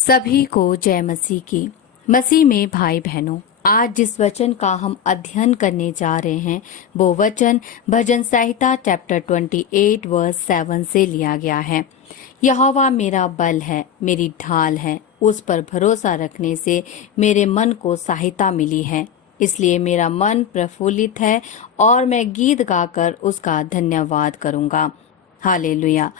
सभी को जय मसीह की। मसीह में भाई बहनों, आज जिस वचन का हम अध्ययन करने जा रहे हैं वो वचन भजन संहिता चैप्टर 28 वर्स 7 से लिया गया है। यहोवा मेरा बल है, मेरी ढाल है, उस पर भरोसा रखने से मेरे मन को सहायता मिली है। इसलिए मेरा मन प्रफुल्लित है और मैं गीत गाकर उसका धन्यवाद करूंगा। हालेलुया।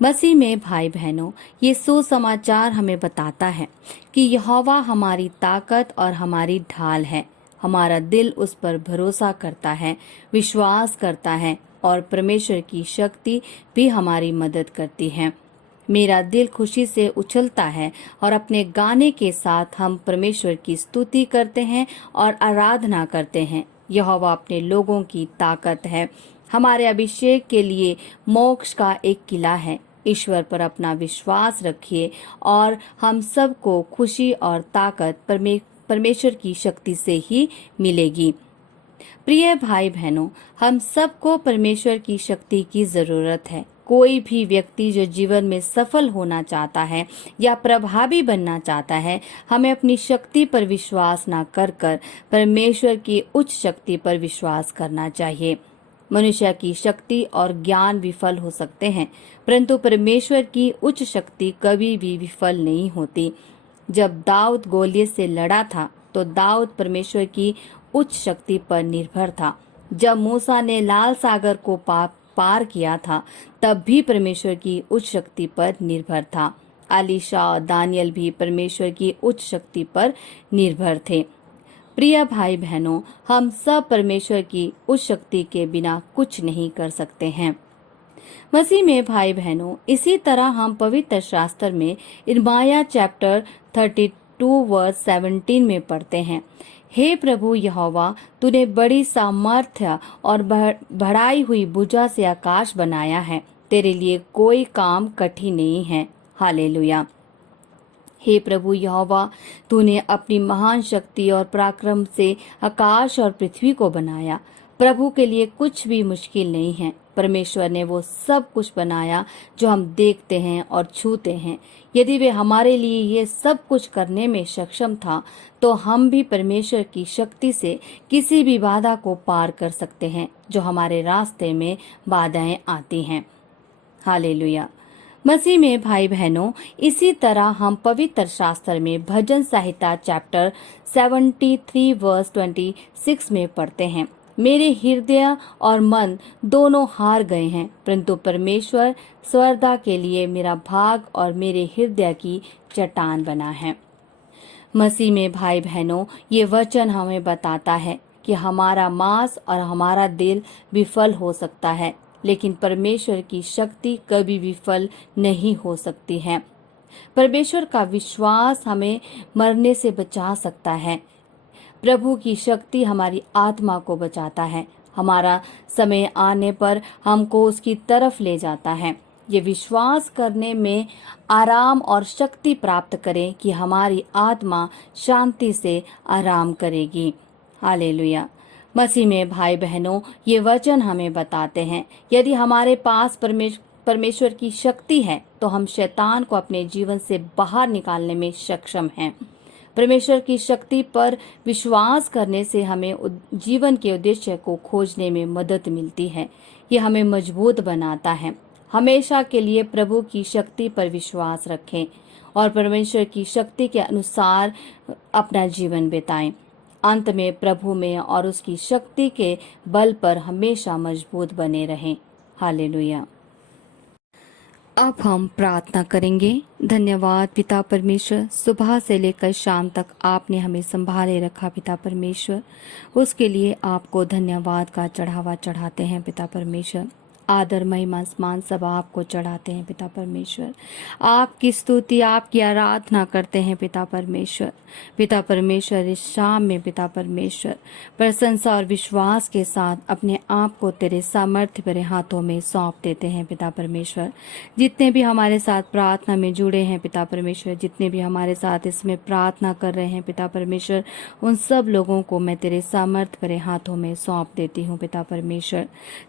मसीह में भाई बहनों, ये सुसमाचार हमें बताता है कि यहोवा हमारी ताकत और हमारी ढाल है। हमारा दिल उस पर भरोसा करता है, विश्वास करता है और परमेश्वर की शक्ति भी हमारी मदद करती है। मेरा दिल खुशी से उछलता है और अपने गाने के साथ हम परमेश्वर की स्तुति करते हैं और आराधना करते हैं। यहोवा अपने लोगों की ताकत है, हमारे अभिषेक के लिए मोक्ष का एक किला है। ईश्वर पर अपना विश्वास रखिए और हम सबको खुशी और ताकत परमेश्वर की शक्ति से ही मिलेगी। प्रिय भाई बहनों, हम सबको परमेश्वर की शक्ति की जरूरत है। कोई भी व्यक्ति जो जीवन में सफल होना चाहता है या प्रभावी बनना चाहता है, हमें अपनी शक्ति पर विश्वास न कर परमेश्वर की उच्च शक्ति पर विश्वास करना चाहिए। मनुष्य की शक्ति और ज्ञान विफल हो सकते हैं, परंतु परमेश्वर की उच्च शक्ति कभी भी विफल नहीं होती। जब दाऊद गोलियत से लड़ा था तो दाऊद परमेश्वर की उच्च शक्ति पर निर्भर था। जब मूसा ने लाल सागर को पार किया था तब भी परमेश्वर की उच्च शक्ति पर निर्भर था। एलीशा और दानियल भी परमेश्वर की उच्च शक्ति पर निर्भर थे। प्रिय भाई बहनों, हम सब परमेश्वर की उस शक्ति के बिना कुछ नहीं कर सकते हैं। मसीह में भाई बहनों, इसी तरह हम पवित्र शास्त्र में इर्मिया चैप्टर 32 वर्स 17 में पढ़ते हैं, हे प्रभु यहोवा, तूने बड़ी सामर्थ्य और बढ़ाई हुई भुजा से आकाश बनाया है, तेरे लिए कोई काम कठिन नहीं है। हालेलुया। हे प्रभु यहोवा, तूने अपनी महान शक्ति और पराक्रम से आकाश और पृथ्वी को बनाया। प्रभु के लिए कुछ भी मुश्किल नहीं है। परमेश्वर ने वो सब कुछ बनाया जो हम देखते हैं और छूते हैं। यदि वे हमारे लिए ये सब कुछ करने में सक्षम था तो हम भी परमेश्वर की शक्ति से किसी भी बाधा को पार कर सकते हैं जो हमारे रास्ते में बाधाएं आती हैं। हालेलुया। मसीह में भाई बहनों, इसी तरह हम पवित्र शास्त्र में भजन संहिता चैप्टर 73 वर्स 26 में पढ़ते हैं, मेरे हृदय और मन दोनों हार गए हैं, परंतु परमेश्वर स्वर्धा के लिए मेरा भाग और मेरे हृदय की चट्टान बना है। मसीह में भाई बहनों, ये वचन हमें बताता है कि हमारा मांस और हमारा दिल विफल हो सकता है, लेकिन परमेश्वर की शक्ति कभी विफल नहीं हो सकती है। परमेश्वर का विश्वास हमें मरने से बचा सकता है। प्रभु की शक्ति हमारी आत्मा को बचाता है, हमारा समय आने पर हमको उसकी तरफ ले जाता है। ये विश्वास करने में आराम और शक्ति प्राप्त करें कि हमारी आत्मा शांति से आराम करेगी। हालेलुया। मसीह में भाई बहनों, ये वचन हमें बताते हैं, यदि हमारे पास परमेश्वर की शक्ति है तो हम शैतान को अपने जीवन से बाहर निकालने में सक्षम हैं। परमेश्वर की शक्ति पर विश्वास करने से हमें जीवन के उद्देश्य को खोजने में मदद मिलती है। ये हमें मजबूत बनाता है। हमेशा के लिए प्रभु की शक्ति पर विश्वास रखें और परमेश्वर की शक्ति के अनुसार अपना जीवन बिताएं। अंत में प्रभु में और उसकी शक्ति के बल पर हमेशा मजबूत बने रहें। हालेलुया। अब हम प्रार्थना करेंगे। धन्यवाद पिता परमेश्वर, सुबह से लेकर शाम तक आपने हमें संभाले रखा पिता परमेश्वर, उसके लिए आपको धन्यवाद का चढ़ावा चढ़ाते हैं पिता परमेश्वर। आदर महिमा सम्मान सब आपको चढ़ाते हैं पिता परमेश्वर। आपकी स्तुति आपकी आराधना करते हैं पिता परमेश्वर। पिता परमेश्वर, इस शाम में पिता परमेश्वर प्रशंसा और विश्वास के साथ अपने आप को तेरे सामर्थ्य भरे हाथों में सौंप देते हैं पिता परमेश्वर। जितने भी हमारे साथ प्रार्थना में जुड़े हैं पिता परमेश्वर, जितने भी हमारे साथ इसमें प्रार्थना कर रहे हैं पिता परमेश्वर, उन सब लोगों को मैं तेरे सामर्थ्य भरे हाथों में सौंप देती हूँ पिता परमेश्वर।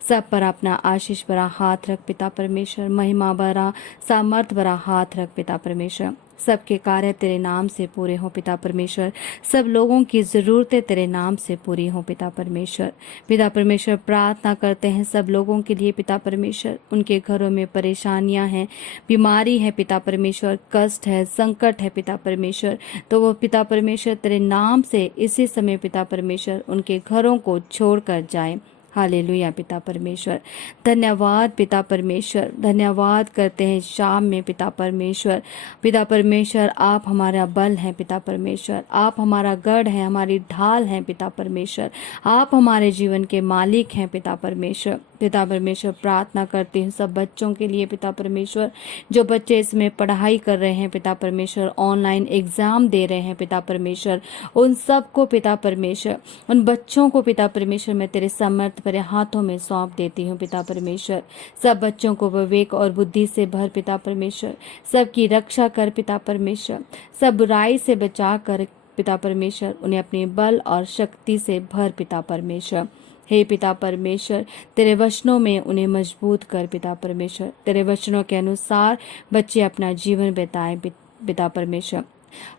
सब पर अपना आशीष भरा हाथ रख पिता परमेश्वर, महिमा भरा सामर्थ भरा हाथ रख पिता परमेश्वर। सबके कार्य तेरे नाम से पूरे हो पिता परमेश्वर। सब लोगों की जरूरतें तेरे नाम से पूरी हो पिता परमेश्वर। पिता परमेश्वर प्रार्थना करते हैं सब लोगों के लिए पिता परमेश्वर। उनके घरों में परेशानियां हैं, बीमारी है पिता परमेश्वर, कष्ट है, संकट है पिता परमेश्वर। तो वो पिता परमेश्वर तेरे नाम से इसी समय पिता परमेश्वर उनके घरों को छोड़कर जाए। हालेलुया पिता परमेश्वर। धन्यवाद पिता परमेश्वर। धन्यवाद करते हैं शाम में पिता परमेश्वर। पिता परमेश्वर आप हमारा बल हैं पिता परमेश्वर। आप हमारा गढ़ है, हमारी ढाल है पिता परमेश्वर। आप हमारे जीवन के मालिक हैं पिता परमेश्वर। पिता परमेश्वर प्रार्थना करती हूँ सब बच्चों के लिए पिता परमेश्वर। जो बच्चे इसमें पढ़ाई कर रहे हैं पिता परमेश्वर, ऑनलाइन एग्जाम दे रहे हैं पिता परमेश्वर, उन सबको पिता परमेश्वर, उन बच्चों को पिता परमेश्वर मैं तेरे समर्थ भरे हाथों में सौंप देती हूँ पिता परमेश्वर। सब बच्चों को विवेक और बुद्धि से भर पिता परमेश्वर। सबकी रक्षा कर पिता परमेश्वर। सब बुराई से बचा कर पिता परमेश्वर। उन्हें अपने बल और शक्ति से भर पिता परमेश्वर। हे पिता परमेश्वर तेरे वचनों में उन्हें मजबूत कर पिता परमेश्वर। तेरे वचनों के अनुसार बच्चे अपना जीवन बिताएं पिता परमेश्वर।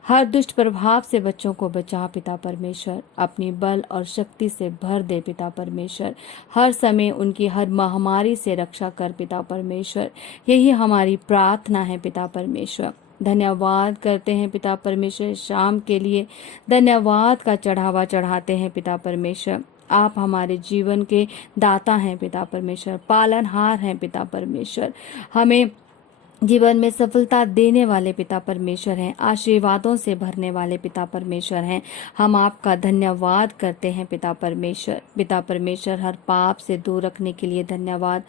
हर दुष्ट प्रभाव से बच्चों को बचा पिता परमेश्वर। अपनी बल और शक्ति से भर दे पिता परमेश्वर। हर समय उनकी हर महामारी से रक्षा कर पिता परमेश्वर। यही हमारी प्रार्थना है पिता परमेश्वर। धन्यवाद करते हैं पिता परमेश्वर शाम के लिए। धन्यवाद का चढ़ावा चढ़ाते हैं पिता परमेश्वर। आप हमारे जीवन के दाता हैं पिता परमेश्वर, पालनहार हैं पिता परमेश्वर। हमें जीवन में सफलता देने वाले पिता परमेश्वर हैं, आशीर्वादों से भरने वाले पिता परमेश्वर हैं। हम आपका धन्यवाद करते हैं पिता परमेश्वर। पिता परमेश्वर हर पाप से दूर रखने के लिए धन्यवाद,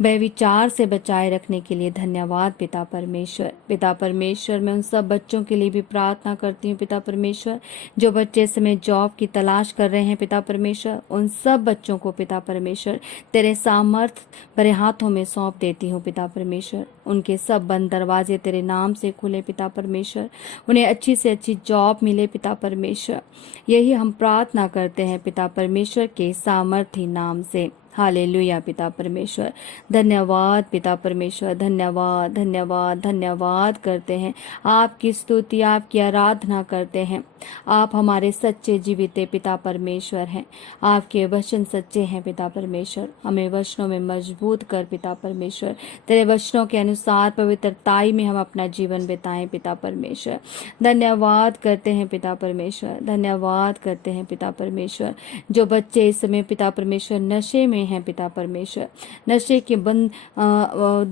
व्यभिचार से बचाए रखने के लिए धन्यवाद पिता परमेश्वर। पिता परमेश्वर मैं उन सब बच्चों के लिए भी प्रार्थना करती हूँ पिता परमेश्वर जो बच्चे इस समय जॉब की तलाश कर रहे हैं पिता परमेश्वर। उन सब बच्चों को पिता परमेश्वर तेरे सामर्थ भरे हाथों में सौंप देती हूँ पिता परमेश्वर। उनके सब बंद दरवाजे तेरे नाम से खुले पिता परमेश्वर। उन्हें अच्छी से अच्छी जॉब मिले पिता परमेश्वर। यही हम प्रार्थना करते हैं पिता परमेश्वर के सामर्थी नाम से। हालेलुया पिता परमेश्वर। धन्यवाद पिता परमेश्वर। धन्यवाद धन्यवाद धन्यवाद करते हैं, आपकी स्तुति आपकी आराधना करते हैं। आप हमारे सच्चे जीवित पिता परमेश्वर हैं। आपके वचन सच्चे हैं पिता परमेश्वर। हमें वचनों में मजबूत कर पिता परमेश्वर। तेरे वचनों के अनुसार पवित्रताई में हम अपना जीवन बिताएं पिता परमेश्वर। धन्यवाद करते हैं पिता परमेश्वर। धन्यवाद करते हैं पिता परमेश्वर। जो बच्चे इस समय पिता परमेश्वर नशे में हैं पिता परमेश्वर, नशे के बंद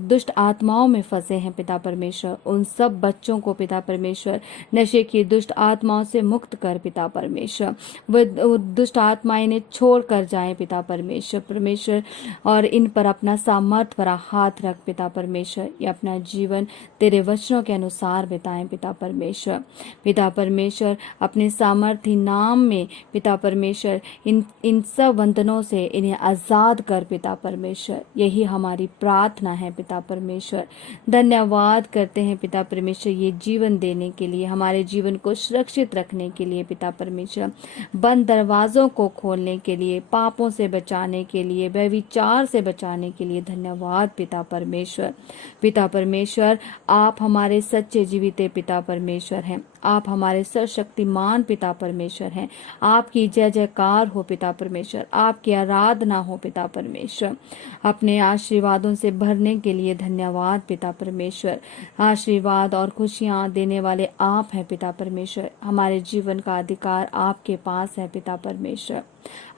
दुष्ट आत्माओं में फंसे हैं पिता परमेश्वर, उन सब बच्चों को पिता परमेश्वर नशे की दुष्ट आत्माओं से मुक्त कर पिता परमेश्वर। वो दुष्ट आत्माएं इन्हें छोड़ कर जाएं पिता परमेश्वर परमेश्वर, और इन पर अपना सामर्थ भरा हाथ रख पिता परमेश्वर। ये अपना जीवन तेरे वचनों के अनुसार बिताएं पिता परमेश्वर। पिता परमेश्वर अपने सामर्थी नाम में पिता परमेश्वर इन सब बंधनों से इन्हें आजाद कर पिता परमेश्वर। यही हमारी प्रार्थना है पिता परमेश्वर। धन्यवाद करते हैं पिता परमेश्वर ये जीवन देने के लिए, हमारे जीवन को सुरक्षित रखने के लिए पिता परमेश्वर, बंद दरवाजों को खोलने के लिए, पापों से बचाने के लिए, व्यभिचार से बचाने के लिए धन्यवाद पिता परमेश्वर। पिता परमेश्वर आप हमारे सच्चे जीवित पिता परमेश्वर हैं। आप हमारे सर्वशक्तिमान पिता परमेश्वर हैं। आपकी जय जयकार हो पिता परमेश्वर। आपकी आराधना हो पिता परमेश्वर। अपने आशीर्वादों से भरने के लिए धन्यवाद पिता परमेश्वर। आशीर्वाद और खुशियां देने वाले आप हैं पिता परमेश्वर। हमारे जीवन का अधिकार आपके पास है पिता परमेश्वर।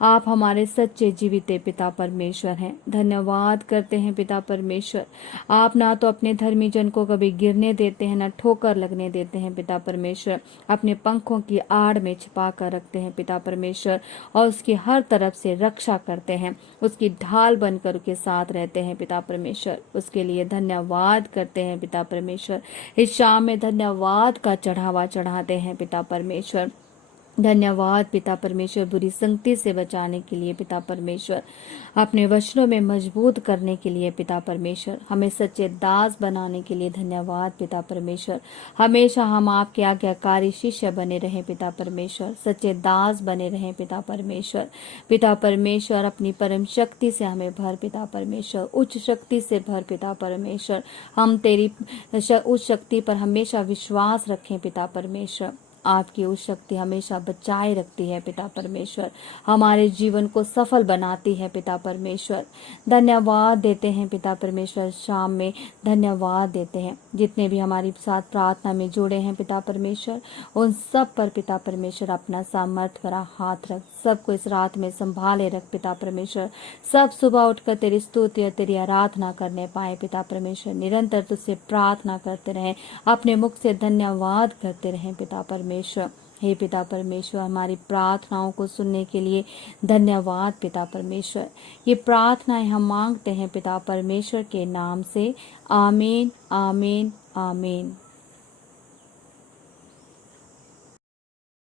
आप हमारे सच्चे जीवित पिता परमेश्वर हैं। धन्यवाद करते हैं पिता परमेश्वर। आप ना तो अपने धर्मी जन को कभी गिरने देते हैं, ना ठोकर लगने देते हैं पिता परमेश्वर। अपने पंखों की आड़ में छिपा कर रखते हैं पिता परमेश्वर, और उसकी हर तरफ से रक्षा करते हैं, उसकी ढाल बनकर उसके साथ रहते हैं पिता परमेश्वर। उसके लिए धन्यवाद करते हैं पिता परमेश्वर। इस शाम में धन्यवाद का चढ़ावा चढ़ाते हैं पिता परमेश्वर। धन्यवाद पिता परमेश्वर, बुरी संगति से बचाने के लिए पिता परमेश्वर, अपने वचनों में मजबूत करने के लिए पिता परमेश्वर, हमें सच्चे दास बनाने के लिए धन्यवाद पिता परमेश्वर। हमेशा हम आपके आज्ञाकारी शिष्य बने रहें पिता परमेश्वर, सच्चे दास बने रहें पिता परमेश्वर। पिता परमेश्वर, अपनी परम शक्ति से हमें भर पिता परमेश्वर, उच्च शक्ति से भर पिता परमेश्वर। हम तेरी उस शक्ति पर हमेशा विश्वास रखें पिता परमेश्वर। आपकी उस शक्ति हमेशा बचाए रखती है पिता परमेश्वर, हमारे जीवन को सफल बनाती है पिता परमेश्वर। धन्यवाद देते हैं पिता परमेश्वर, शाम में धन्यवाद देते हैं जितने भी हमारी साथ प्रार्थना में जुड़े हैं पिता परमेश्वर, उन सब पर पिता परमेश्वर अपना सामर्थ भरा हाथ रख, सबको इस रात में संभाले रख पिता परमेश्वर। सब सुबह उठकर तेरी स्तुति और तेरी आराधना करने पाए पिता परमेश्वर, निरंतर तुझसे प्रार्थना करते रहें, अपने मुख से धन्यवाद करते रहें पिता परमेश्वर। हे पिता परमेश्वर, हमारी प्रार्थनाओं को सुनने के लिए धन्यवाद पिता परमेश्वर। ये प्रार्थनाएं हम मांगते हैं पिता परमेश्वर के नाम से। आमीन, आमीन, आमीन।